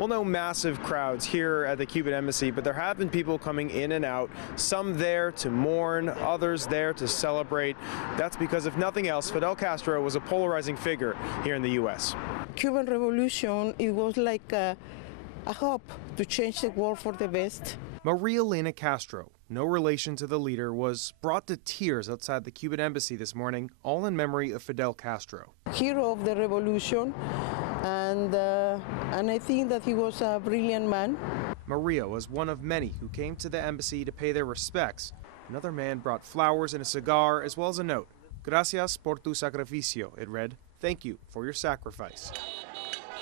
Well, no massive crowds here at the Cuban embassy, but there have been people coming in and out, some there to mourn, others there to celebrate. That's because, if nothing else, Fidel Castro was a polarizing figure here in the U.S. Cuban Revolution, it was like a hope to change the world for the best. Maria Elena Castro, no relation to the leader, was brought to tears outside the Cuban embassy this morning, all in memory of Fidel Castro. Hero of the revolution, and I think that he was a brilliant man. Maria was one of many who came to the embassy to pay their respects. Another man brought flowers and a cigar, as well as a note. Gracias por tu sacrificio, it read. Thank you for your sacrifice.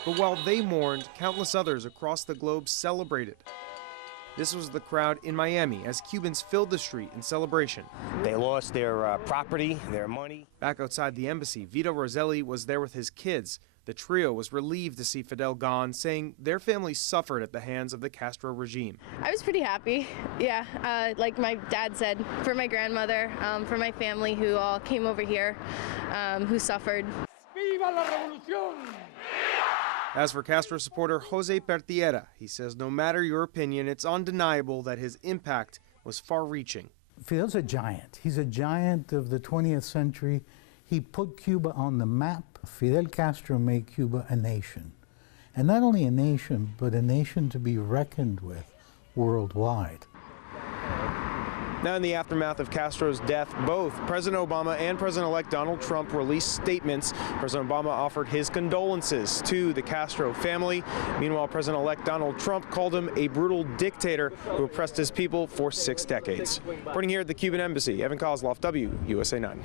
But while they mourned, countless others across the globe celebrated. This was the crowd in Miami as Cubans filled the street in celebration. They lost their property, their money. Back outside the embassy, Vito Roselli was there with his kids. The trio was relieved to see Fidel gone, saying their family suffered at the hands of the Castro regime. I was pretty happy, yeah. Like my dad said, for my grandmother, for my family who all came over here, who suffered. ¡Viva la revolución! As for Castro supporter Jose Pertiera, he says no matter your opinion, it's undeniable that his impact was far-reaching. Fidel's a giant. He's a giant of the 20th century. He put Cuba on the map. Fidel Castro made Cuba a nation. And not only a nation, but a nation to be reckoned with worldwide. Now, in the aftermath of Castro's death, both President Obama and President-elect Donald Trump released statements. President Obama offered his condolences to the Castro family. Meanwhile, President-elect Donald Trump called him a brutal dictator who oppressed his people for 6 decades. Reporting here at the Cuban Embassy, Koslof, WUSA 9.